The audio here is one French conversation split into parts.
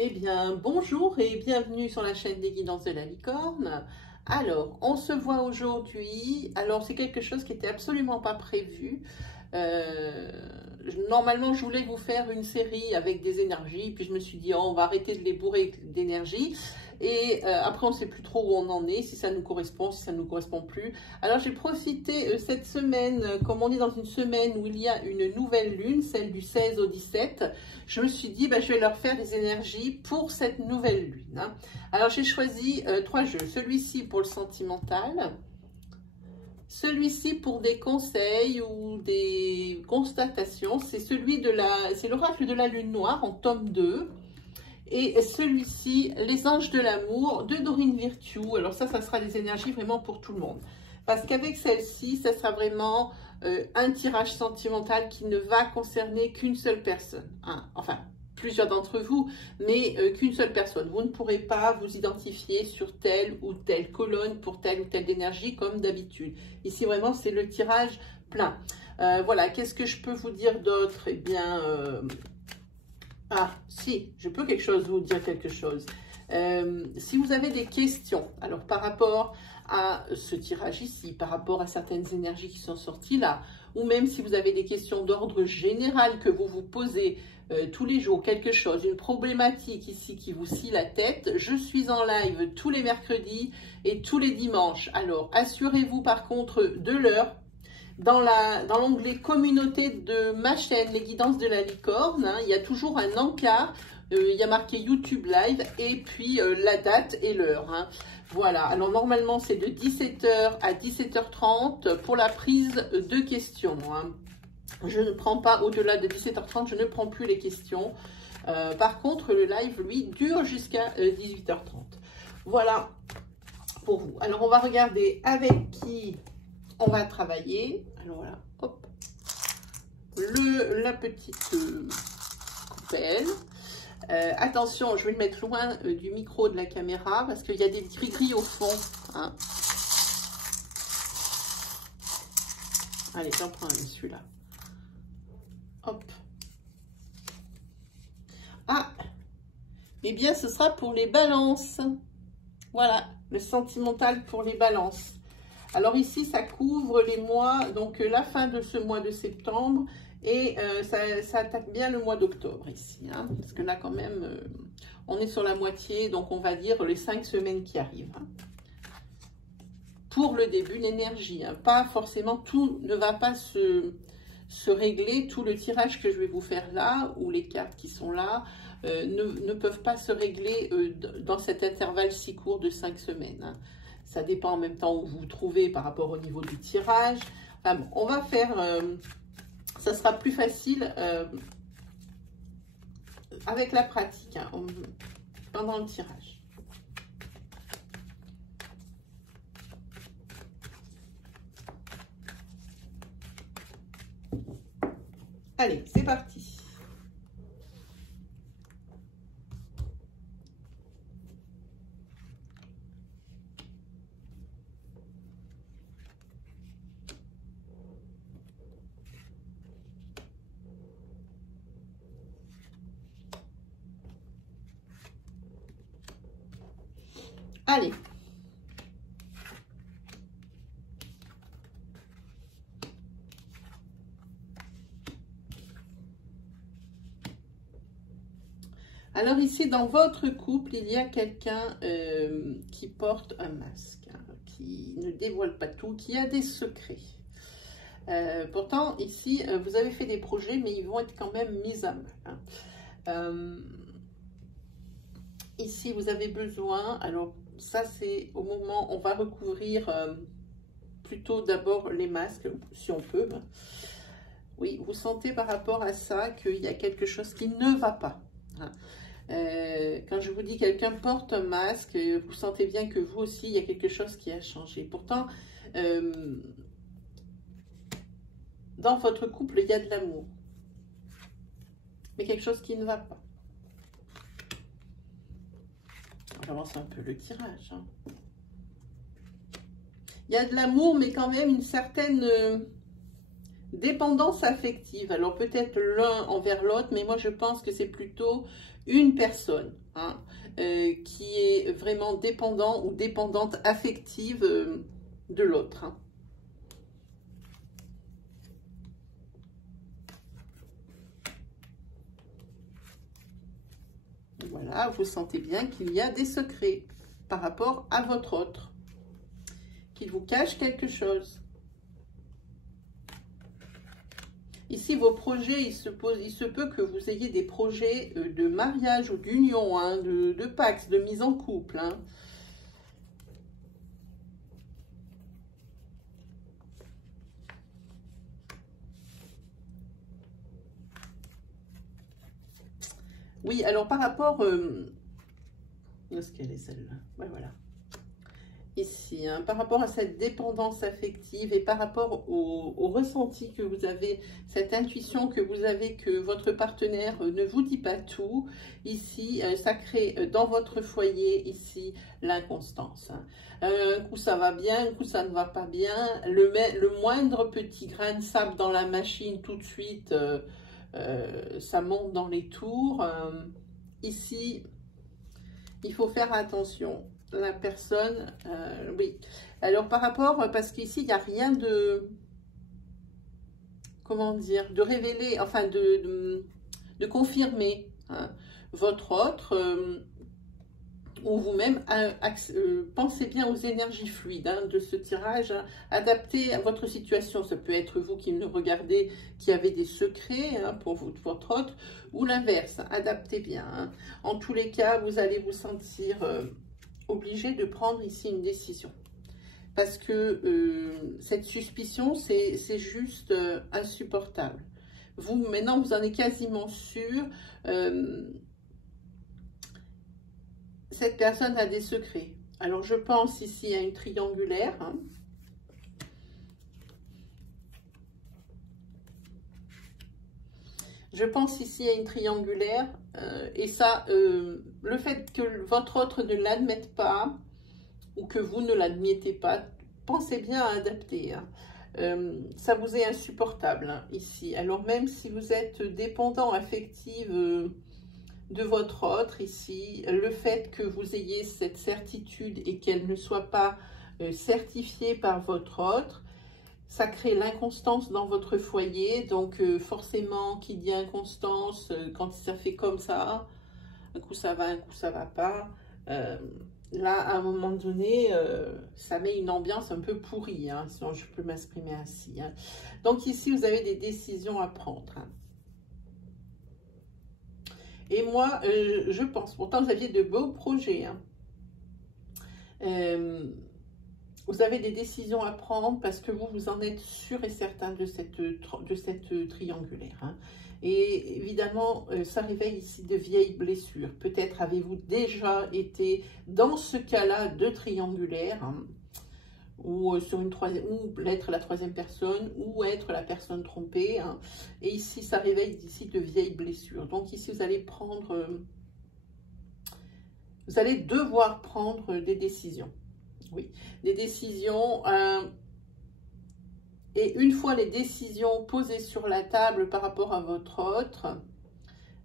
Eh bien, bonjour et bienvenue sur la chaîne des guidances de la licorne. Alors, on se voit aujourd'hui. Alors, c'est quelque chose qui n'était absolument pas prévu. Normalement, je voulais vous faire une série avec des énergies, puis je me suis dit, oh, on va arrêter de les bourrer d'énergie. Et après, on ne sait plus trop où on en est, si ça nous correspond, si ça ne nous correspond plus. Alors, j'ai profité cette semaine, comme on est dans une semaine où il y a une nouvelle lune, celle du 16 au 17, je me suis dit, je vais leur faire des énergies pour cette nouvelle lune. Hein. Alors, j'ai choisi 3 jeux. Celui-ci pour le sentimental, celui-ci pour des conseils ou des constatations, c'est c'est l'oracle de la lune noire en tome 2. Et celui-ci, les anges de l'amour de Dorine Virtue. Alors ça sera des énergies vraiment pour tout le monde. Parce qu'avec celle-ci, ça sera vraiment un tirage sentimental qui ne va concerner qu'une seule personne. Hein. Enfin, plusieurs d'entre vous, mais qu'une seule personne. Vous ne pourrez pas vous identifier sur telle ou telle colonne pour telle ou telle énergie comme d'habitude. Ici, vraiment, c'est le tirage plein. Voilà, qu'est-ce que je peux vous dire d'autre? Eh bien... Ah, si, je peux vous dire quelque chose. Si vous avez des questions, alors par rapport à ce tirage ici, par rapport à certaines énergies qui sont sorties là, ou même si vous avez des questions d'ordre général que vous vous posez tous les jours, quelque chose, une problématique ici qui vous scie la tête, je suis en live tous les mercredis et tous les dimanches. Alors, assurez-vous par contre de l'heure. Dans l'onglet communauté de ma chaîne, les guidances de la licorne, hein, il y a toujours un encart, il y a marqué YouTube Live et puis la date et l'heure. Hein. Voilà, alors normalement c'est de 17 h à 17 h 30 pour la prise de questions. Hein. Je ne prends pas au-delà de 17 h 30, je ne prends plus les questions. Par contre, le live, lui, dure jusqu'à 18 h 30. Voilà pour vous. Alors, on va regarder avec qui on va travailler. Alors voilà, hop, la petite coupelle. Attention, je vais le mettre loin du micro de la caméra parce qu'il y a des gris-gris au fond. Hein. Allez, j'en prends un, celui-là. Hop. Ah, eh bien, ce sera pour les balances. Voilà, le sentimental pour les balances. Alors ici, ça couvre les mois, donc la fin de ce mois de septembre et ça attaque bien le mois d'octobre ici. Hein, parce que là, quand même, on est sur la moitié, donc on va dire les 5 semaines qui arrivent. Hein. Pour le début, l'énergie, hein, pas forcément, tout ne va pas se régler. Tout le tirage que je vais vous faire là, ou les cartes qui sont là, ne peuvent pas se régler dans cet intervalle si court de 5 semaines. Hein. Ça dépend en même temps où vous vous trouvez par rapport au niveau du tirage. Enfin bon, on va faire, ça sera plus facile avec la pratique, hein, pendant le tirage. Allez, c'est parti. Allez. Alors ici, dans votre couple, il y a quelqu'un qui porte un masque, hein, qui ne dévoile pas tout, qui a des secrets. Pourtant, ici, vous avez fait des projets, mais ils vont être quand même mis à mal. Hein. Ici, vous avez besoin, alors ça c'est au moment, on va recouvrir plutôt d'abord les masques, si on peut. Oui, vous sentez par rapport à ça qu'il y a quelque chose qui ne va pas. Hein. Quand je vous dis quelqu'un porte un masque, vous sentez bien que vous aussi, il y a quelque chose qui a changé. Pourtant, dans votre couple, il y a de l'amour. Mais quelque chose qui ne va pas. J'avance un peu le tirage. Hein. Il y a de l'amour, mais quand même une certaine Dépendance affective. Alors peut-être l'un envers l'autre, mais moi je pense que c'est plutôt une personne hein, qui est vraiment dépendant ou dépendante affective de l'autre. Hein. Voilà, vous sentez bien qu'il y a des secrets par rapport à votre autre, qu'il vous cache quelque chose. Ici, vos projets, il se peut que vous ayez des projets de mariage ou d'union, hein, de pax, de mise en couple. Hein. Oui, alors par rapport... où est-ce qu'elle est celle-là? Ouais, voilà. Ici, hein, par rapport à cette dépendance affective et par rapport au ressenti que vous avez, cette intuition que vous avez que votre partenaire ne vous dit pas tout, ici, ça crée dans votre foyer, ici, l'inconstance. Hein. Un coup, ça va bien, un coup, ça ne va pas bien. Le moindre petit grain de sable dans la machine, tout de suite, ça monte dans les tours. Ici, il faut faire attention. La personne, oui. Alors, par rapport, parce qu'ici, il n'y a rien de, comment dire, de révéler, enfin, de confirmer hein, votre autre, ou vous-même, pensez bien aux énergies fluides hein, de ce tirage, hein, adapté à votre situation. Ça peut être vous qui me regardez, qui avez des secrets hein, pour votre autre, ou l'inverse, adaptez bien. Hein. En tous les cas, vous allez vous sentir... obligé de prendre ici une décision. Parce que cette suspicion, c'est juste insupportable. Vous, maintenant, vous en êtes quasiment sûr. Cette personne a des secrets. Alors, je pense ici à une triangulaire. Hein. Je pense ici à une triangulaire et ça, le fait que votre autre ne l'admette pas ou que vous ne l'admettez pas, pensez bien à adapter. Hein. Ça vous est insupportable hein, ici. Alors même si vous êtes dépendant affectif de votre autre ici, le fait que vous ayez cette certitude et qu'elle ne soit pas certifiée par votre autre, ça crée l'inconstance dans votre foyer, donc forcément, qui dit inconstance, quand ça fait comme ça, un coup ça va, un coup ça va pas, là, à un moment donné, ça met une ambiance un peu pourrie, hein, si je peux m'exprimer ainsi. Hein. Donc ici, vous avez des décisions à prendre. Hein. Et moi, je pense, pourtant vous aviez de beaux projets, hein. Vous avez des décisions à prendre parce que vous en êtes sûr et certain de cette triangulaire. Hein. Et évidemment, ça réveille ici de vieilles blessures. Peut-être avez-vous déjà été dans ce cas-là de triangulaire, hein, ou sur une troisième, ou être la troisième personne, ou être la personne trompée. Hein. Et ici, ça réveille ici de vieilles blessures. Donc ici, vous allez prendre, vous allez devoir prendre des décisions. Oui, des décisions. Et une fois les décisions posées sur la table par rapport à votre autre,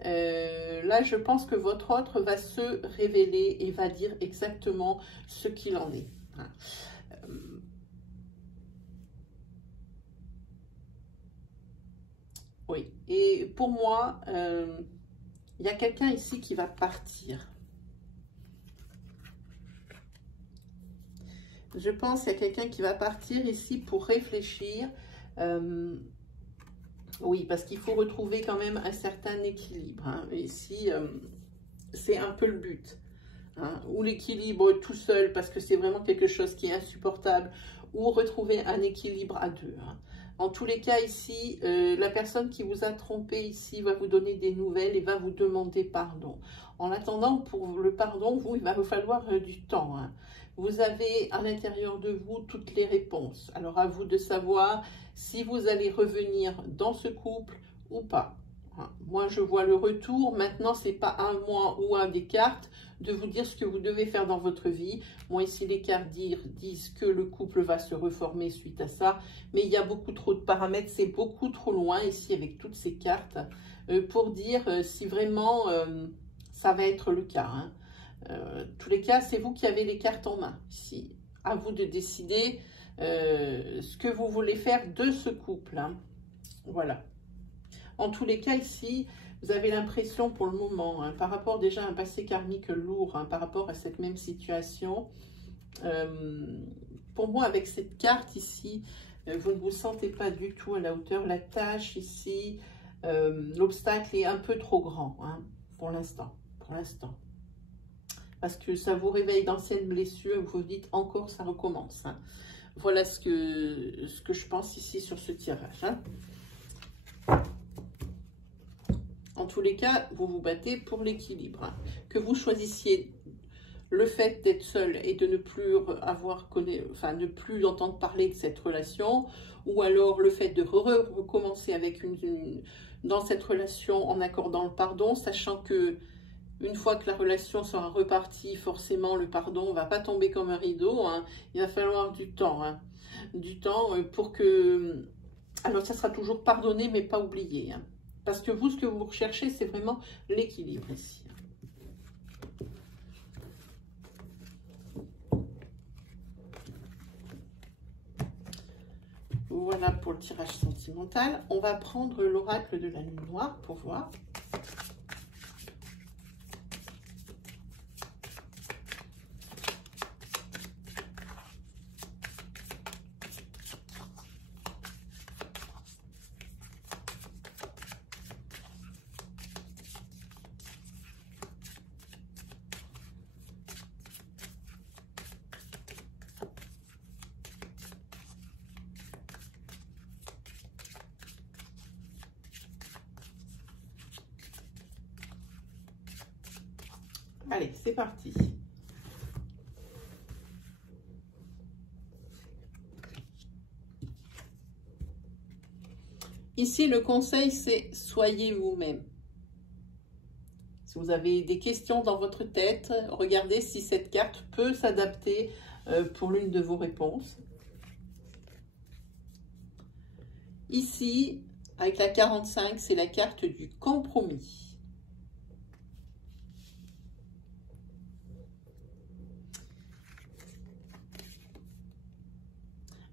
là, je pense que votre autre va se révéler et va dire exactement ce qu'il en est. Hein. Oui, et pour moi, il y a quelqu'un ici qui va partir. Je pense qu'il y a quelqu'un qui va partir ici pour réfléchir. Oui, parce qu'il faut retrouver quand même un certain équilibre. Hein. Ici, c'est un peu le but. Hein. Ou l'équilibre tout seul, parce que c'est vraiment quelque chose qui est insupportable. Ou retrouver un équilibre à deux. Hein. En tous les cas, ici, la personne qui vous a trompé ici va vous donner des nouvelles et va vous demander pardon. En attendant, pour le pardon, il va vous falloir du temps. Hein. Vous avez à l'intérieur de vous toutes les réponses. Alors, à vous de savoir si vous allez revenir dans ce couple ou pas. Hein. Moi, je vois le retour. Maintenant, ce n'est pas un mois ou un des cartes de vous dire ce que vous devez faire dans votre vie. Moi, ici, les cartes disent que le couple va se reformer suite à ça. Mais il y a beaucoup trop de paramètres. C'est beaucoup trop loin ici avec toutes ces cartes pour dire si vraiment ça va être le cas. Hein. Tous les cas, c'est vous qui avez les cartes en main ici. À vous de décider ce que vous voulez faire de ce couple. Hein. Voilà. En tous les cas, ici, vous avez l'impression pour le moment, hein, par rapport déjà à un passé karmique lourd, hein, par rapport à cette même situation, pour moi, avec cette carte ici, vous ne vous sentez pas du tout à la hauteur. La tâche ici, l'obstacle est un peu trop grand, hein, pour l'instant. Parce que ça vous réveille d'anciennes blessures, vous vous dites encore ça recommence. Hein. Voilà ce que je pense ici sur ce tirage. Hein. En tous les cas, vous vous battez pour l'équilibre. Hein. Que vous choisissiez le fait d'être seul et de ne plus ne plus entendre parler de cette relation, ou alors le fait de recommencer avec dans cette relation en accordant le pardon, sachant que une fois que la relation sera repartie, forcément le pardon ne va pas tomber comme un rideau. Hein. Il va falloir du temps. Hein. Du temps pour que... Alors ça sera toujours pardonné mais pas oublié. Hein. Parce que vous, ce que vous recherchez, c'est vraiment l'équilibre ici. Voilà pour le tirage sentimental. On va prendre l'oracle de la lune noire pour voir. Allez, c'est parti. Ici, le conseil, c'est soyez vous-même. Si vous avez des questions dans votre tête, regardez si cette carte peut s'adapter pour l'une de vos réponses. Ici, avec la 45, c'est la carte du compromis.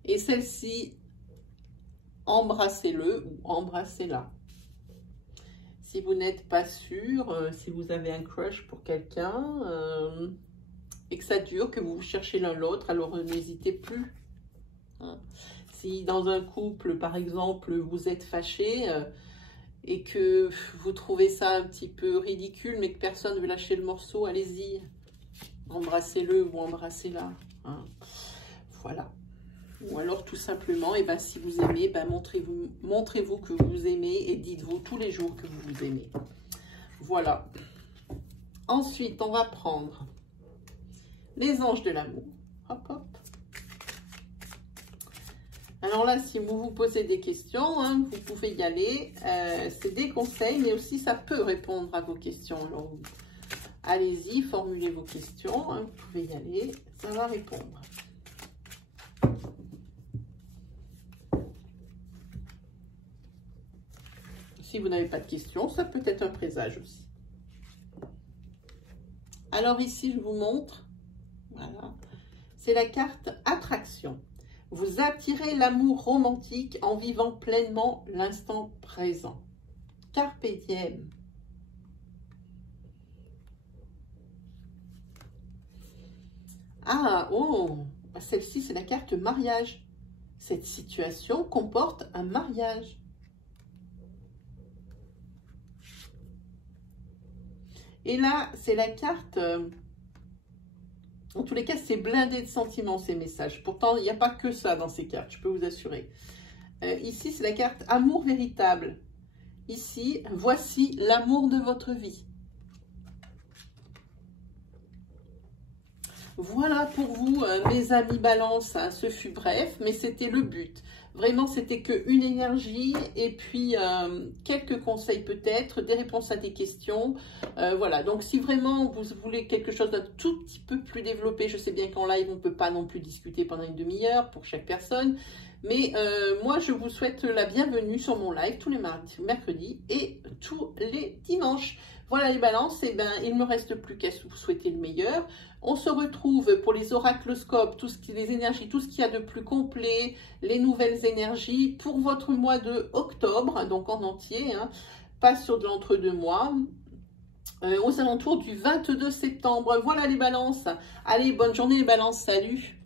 Et celle-ci, embrassez-le ou embrassez-la. Si vous n'êtes pas sûr, si vous avez un crush pour quelqu'un et que ça dure, que vous cherchez l'un l'autre, alors n'hésitez plus. Hein. Si dans un couple, par exemple, vous êtes fâché et que vous trouvez ça un petit peu ridicule, mais que personne ne veut lâcher le morceau, allez-y. Embrassez-le ou embrassez-la. Hein. Voilà. Ou alors tout simplement, et ben, si vous aimez, ben, montrez-vous que vous aimez et dites-vous tous les jours que vous vous aimez. Voilà. Ensuite, on va prendre les anges de l'amour. Hop, hop. Alors là, si vous vous posez des questions, hein, vous pouvez y aller. C'est des conseils, mais aussi ça peut répondre à vos questions. Alors, allez-y, formulez vos questions. Hein, vous pouvez y aller, ça va répondre. Si vous n'avez pas de questions, ça peut être un présage aussi. Alors ici, je vous montre. Voilà. C'est la carte attraction. Vous attirez l'amour romantique en vivant pleinement l'instant présent. Carpe diem. Ah, oh, celle-ci, c'est la carte mariage. Cette situation comporte un mariage. Et là, c'est la carte, en tous les cas, c'est blindé de sentiments, ces messages. Pourtant, il n'y a pas que ça dans ces cartes, je peux vous assurer. Ici, c'est la carte amour véritable. Ici, voici l'amour de votre vie. Voilà pour vous, mes amis balance, hein, ce fut bref, mais c'était le but. Vraiment, c'était qu'une énergie et puis quelques conseils peut-être, des réponses à des questions. Voilà, donc si vraiment vous voulez quelque chose d'un tout petit peu plus développé, je sais bien qu'en live, on ne peut pas non plus discuter pendant une demi-heure pour chaque personne. Mais moi, je vous souhaite la bienvenue sur mon live tous les mardis, mercredis et tous les dimanches. Voilà les balances, et ben il ne me reste plus qu'à vous souhaiter le meilleur. On se retrouve pour les oracloscopes, les énergies, tout ce qu'il y a de plus complet, les nouvelles énergies pour votre mois de octobre, donc en entier, hein, pas sur de l'entre-deux mois. Aux alentours du 22 septembre. Voilà les balances. Allez, bonne journée les balances, salut!